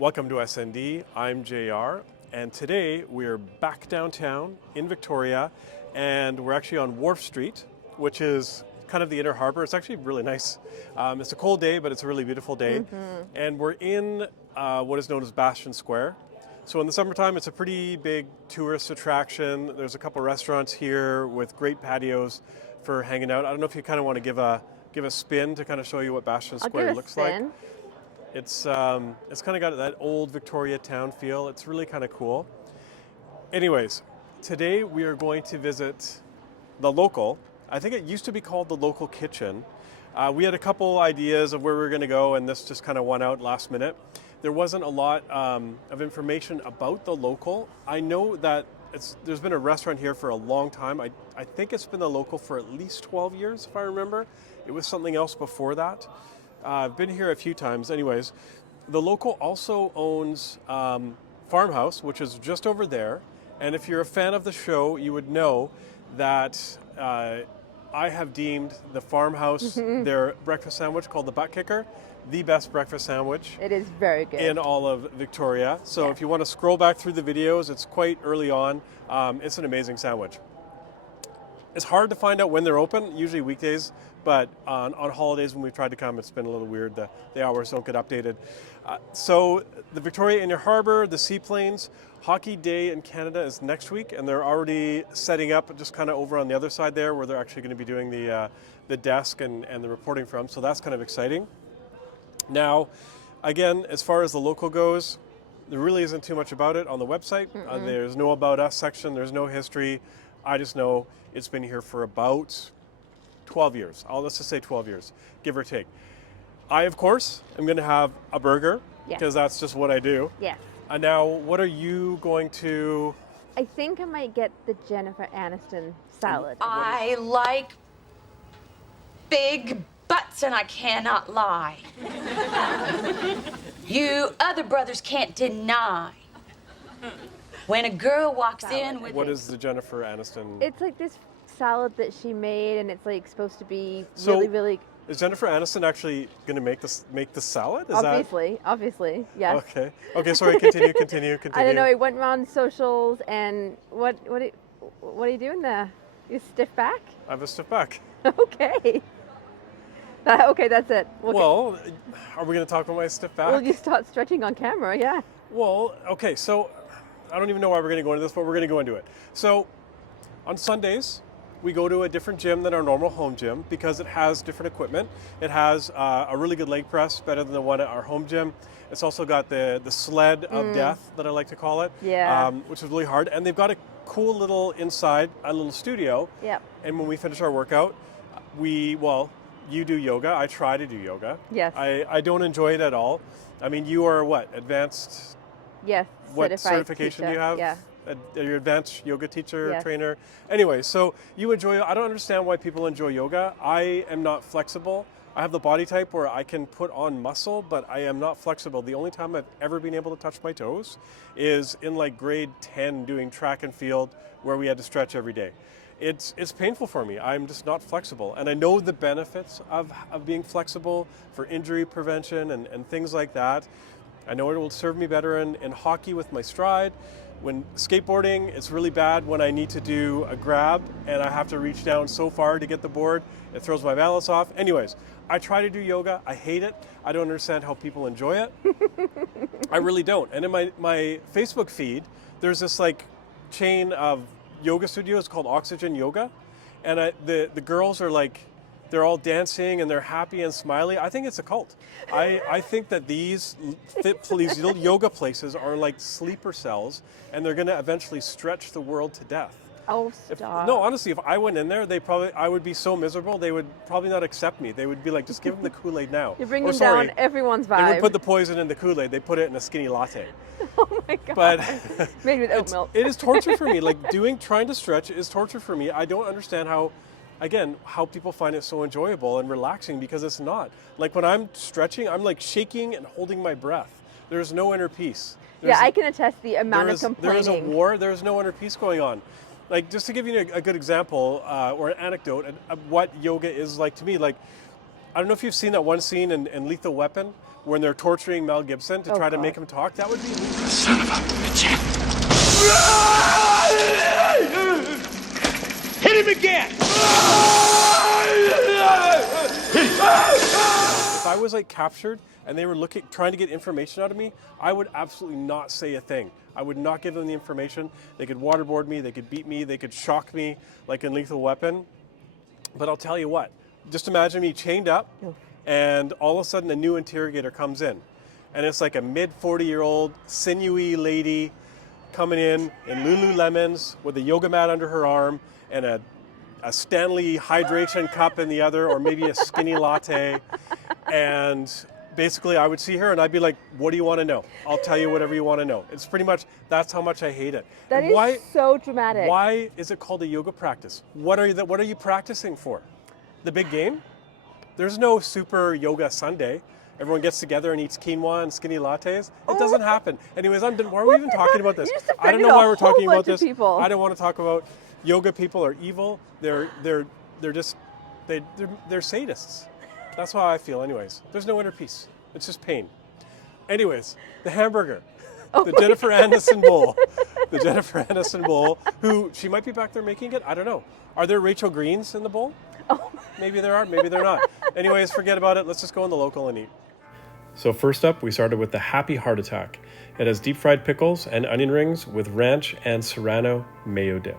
Welcome to SND. I'm JR, and today we're back downtown in Victoria, and we're actually on Wharf Street, which is kind of the inner harbor. It's actually really nice. It's a cold day, but it's a really beautiful day. And we're in what is known as Bastion Square. So in the summertime, it's a pretty big tourist attraction. There's a couple restaurants here with great patios for hanging out. I don't know if you kind of want to give a spin to kind of show you what Bastion Square looks like. It's kind of got that old Victoria town feel. It's really kind of cool. Anyways, today we are going to visit the local. I think it used to be called the Local Kitchen. We had a couple ideas of where we were going to go, and this just kind of won out last minute. There wasn't a lot of information about the local. I know that there's been a restaurant here for a long time. I think it's been the local for at least 12 years, if I remember. It was something else before that. I've been here a few times. Anyways, the local also owns Farmhouse, which is just over there. And if you're a fan of the show, you would know that I have deemed the Farmhouse, their breakfast sandwich called the Butt Kicker, the best breakfast sandwich. It is very good. In all of Victoria. So if you want to scroll back through the videos, it's quite early on. It's an amazing sandwich. It's hard to find out when they're open, usually weekdays, but on holidays when we've tried to come, it's been a little weird. The hours don't get updated. So the Victoria Inner Harbor, the Seaplanes, Hockey Day in Canada is next week, and they're already setting up just kind of over on the other side there where they're actually going to be doing the desk and the reporting from. So that's kind of exciting. Now, again, as far as the local goes, there really isn't too much about it on the website. There's no About Us section. There's no history. I just know it's been here for about 12 years. Let's just say 12 years, give or take. I, of course, am going to have a burger because that's just what I do. Yes. And now, what are you going to... I think I might get the Jennifer Aniston salad. I like big butts, and I cannot lie. You other brothers can't deny. When a girl walks in with... What is the Jennifer Aniston? It's like this salad that she made, and it's like supposed to be So, really, really... Is Jennifer Aniston actually going to make the salad? Is Obviously, yes. Okay, sorry, continue. I don't know, it went around socials, and what are you doing there? You stiff back? I have a stiff back. Okay. Okay, that's it. Well, are we going to talk about my stiff back? Well, you start stretching on camera, yeah. Well, okay, so I don't even know why we're going to go into this, but we're going to go into it. So on Sundays, we go to a different gym than our normal home gym because it has different equipment. It has a really good leg press, better than the one at our home gym. It's also got the sled of death that I like to call it, which is really hard. And they've got a cool little inside, a little studio. Yep. And when we finish our workout, you do yoga. I try to do yoga. Yes. I don't enjoy it at all. I mean, you are what? Advanced? Yes. What certification do you have? Yeah. You're advanced yoga teacher, Yes. trainer. Anyway, so you enjoy it. I don't understand why people enjoy yoga. I am not flexible. I have the body type where I can put on muscle, but I am not flexible. The only time I've ever been able to touch my toes is in like grade 10 doing track and field where we had to stretch every day. It's painful for me. I'm just not flexible. And I know the benefits of being flexible for injury prevention and things like that. I know it will serve me better in hockey with my stride. When skateboarding, it's really bad when I need to do a grab and I have to reach down so far to get the board. It throws my balance off. Anyways, I try to do yoga. I hate it. I don't understand how people enjoy it. I really don't. And in my Facebook feed, there's this like chain of yoga studios called Oxygen Yoga. And the girls are like, they're all dancing and they're happy and smiley. I think it's a cult. I think that these little yoga places are like sleeper cells, and they're going to eventually stretch the world to death. Oh, stop. No, honestly, if I went in there, I would be so miserable. They would probably not accept me. They would be like, just give them the Kool-Aid now. You're bringing down everyone's vibe. They would put the poison in the Kool-Aid. They put it in a skinny latte. Oh my God. But made with oat milk. It is torture for me. Like trying to stretch is torture for me. I don't understand how people find it so enjoyable and relaxing, because it's not. Like when I'm stretching, I'm like shaking and holding my breath. There's no inner peace. I can attest the amount of complaining. There is a war. There's no inner peace going on. Like, just to give you a good example or an anecdote of what yoga is like to me, like I don't know if you've seen that one scene in Lethal Weapon when they're torturing Mel Gibson to try to make him talk. That would be me. Son of a bitch. Hit him again! If I was like captured and they were trying to get information out of me, I would absolutely not say a thing. I would not give them the information. They could waterboard me, they could beat me, they could shock me like in Lethal Weapon. But I'll tell you what, just imagine me chained up and all of a sudden a new interrogator comes in. And it's like a mid-40-year-old sinewy lady coming in Lululemons with a yoga mat under her arm and a Stanley hydration cup in the other, or maybe a skinny latte. And basically I would see her and I'd be like, what do you want to know? I'll tell you whatever you want to know. It's pretty much, that's how much I hate it. That And is so dramatic. Why is it called a yoga practice? What are you practicing for? The big game? There's no super yoga Sunday. Everyone gets together and eats quinoa and skinny lattes. It doesn't happen. Anyways, why are we even talking about this? You just I don't know offended why a we're talking whole about bunch of this. people. I don't want to talk about yoga people are evil. They're just they're sadists. That's how I feel anyways. There's no inner peace. It's just pain. Anyways, the hamburger. The Jennifer Aniston bowl. The Jennifer Aniston bowl, who she might be back there making it. I don't know. Are there Rachel Greens in the bowl? Maybe there are, maybe they're not. Anyways, forget about it. Let's just go in the local and eat. So first up, we started with the Happy Heart Attack. It has deep fried pickles and onion rings with ranch and serrano mayo dip.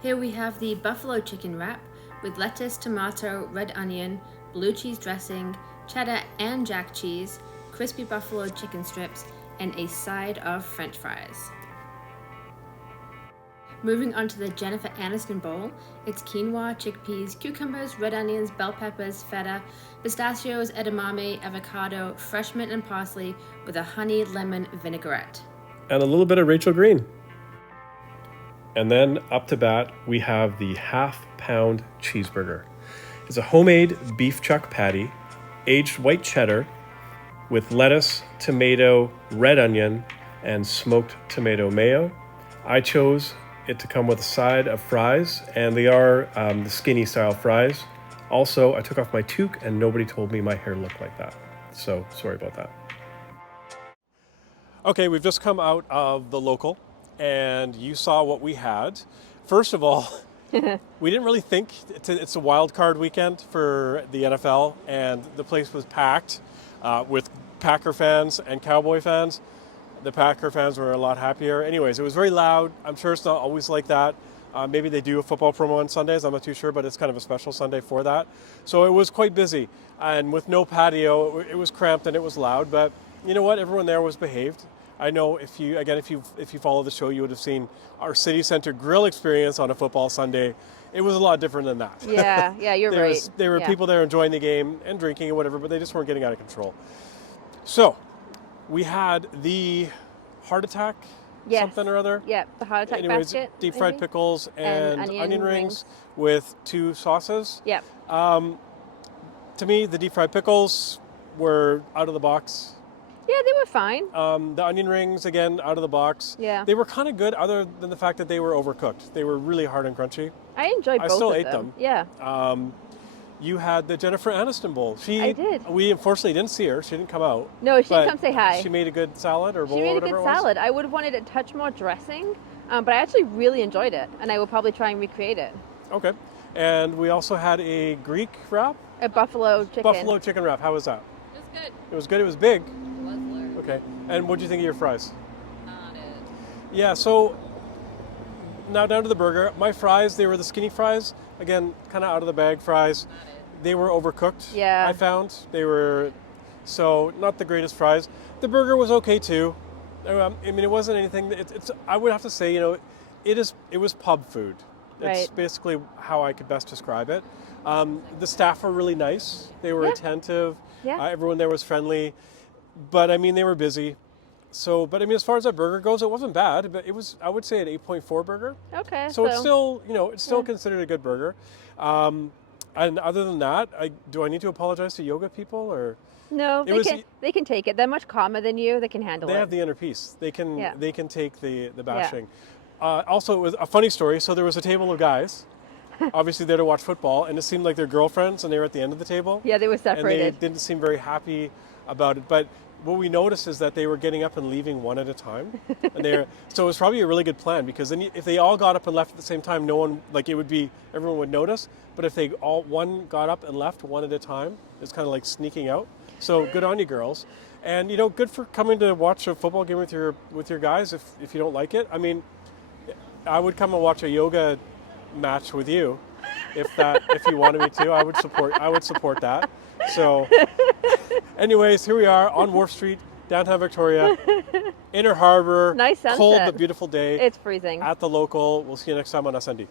Here we have the buffalo chicken wrap with lettuce, tomato, red onion, blue cheese dressing, cheddar and jack cheese, crispy buffalo chicken strips, and a side of french fries. Moving on to the Jennifer Aniston bowl, it's quinoa, chickpeas, cucumbers, red onions, bell peppers, feta, pistachios, edamame, avocado, fresh mint and parsley with a honey lemon vinaigrette. And a little bit of Rachel Green. And then up to bat, we have the half-pound cheeseburger. It's a homemade beef chuck patty, aged white cheddar, with lettuce, tomato, red onion, and smoked tomato mayo. I chose it to come with a side of fries, and they are the skinny style fries. Also, I took off my toque and nobody told me my hair looked like that. So sorry about that. Okay, we've just come out of the local and you saw what we had. First of all, we didn't really think it's a wild card weekend for the NFL, and the place was packed with Packer fans and Cowboy fans. The Packer fans were a lot happier. Anyways, it was very loud. I'm sure it's not always like that. Maybe they do a football promo on Sundays. I'm not too sure, but it's kind of a special Sunday for that. So it was quite busy. And with no patio, it was cramped and it was loud. But you know what? Everyone there was behaved. I know if you follow the show, you would have seen our City Center grill experience on a football Sunday. It was a lot different than that. Yeah, you're right. There were people there enjoying the game and drinking and whatever, but they just weren't getting out of control. So we had the heart attack, something or other. Yeah, the heart attack Anyways, basket. deep fried pickles and onion rings with 2 sauces. Yep. To me, the deep fried pickles were out of the box. Yeah, they were fine. The onion rings, again, out of the box. Yeah. They were kind of good other than the fact that they were overcooked. They were really hard and crunchy. I enjoyed both I still of ate them. Yeah. You had the Jennifer Aniston bowl. I did. We unfortunately didn't see her. She didn't come out. No, she didn't but come say hi. She made a good salad or bowl She or made a whatever good it was. salad. I would have wanted a touch more dressing, but I actually really enjoyed it, and I will probably try and recreate it. Okay. And we also had a Greek wrap. A buffalo chicken. Buffalo chicken wrap. How was that? It was good. It was good. It was big. It was large. Okay. And what do you think of your fries? Not it. Yeah, so now down to the burger. My fries, they were the skinny fries. Again, kind of out of the bag fries. They were overcooked, Yeah. I found. They were, so not the greatest fries. The burger was okay too. I mean, it wasn't anything, it's. I would have to say, it was pub food. It's Right. basically how I could best describe it. The staff were really nice. They were Yeah. attentive. Yeah. Everyone there was friendly. But I mean, they were busy. So, but I mean, as far as that burger goes, it wasn't bad. But it was, I would say, an 8.4 burger. Okay. So it's still, it's still considered a good burger. And other than that, do I need to apologize to yoga people, or No, It was- they can take it. They're much calmer than you. They can handle they it. have the inner peace? They can take the bashing. Yeah. Also, it was a funny story. So there was a table of guys. obviously there to watch football, and it seemed like they're girlfriends, and they were at the end of the table. Yeah, they were And they separated. didn't seem very happy about it. But what we noticed is that they were getting up and leaving one at a time, and so it was probably a really good plan, because then if they all got up and left at the same time, no one, like, it would be, everyone would notice. But if they all one got up and left one at a time, it's kind of like sneaking out. So good on you, girls. And good for coming to watch a football game with your guys. If you don't like it, I mean, I would come and watch a yoga match with you if you wanted me to. I would support that. So anyways, here we are on Wharf Street, downtown Victoria, Inner Harbor. Nice Cold sunset. but beautiful day It's freezing. at the local. We'll see you next time on SND.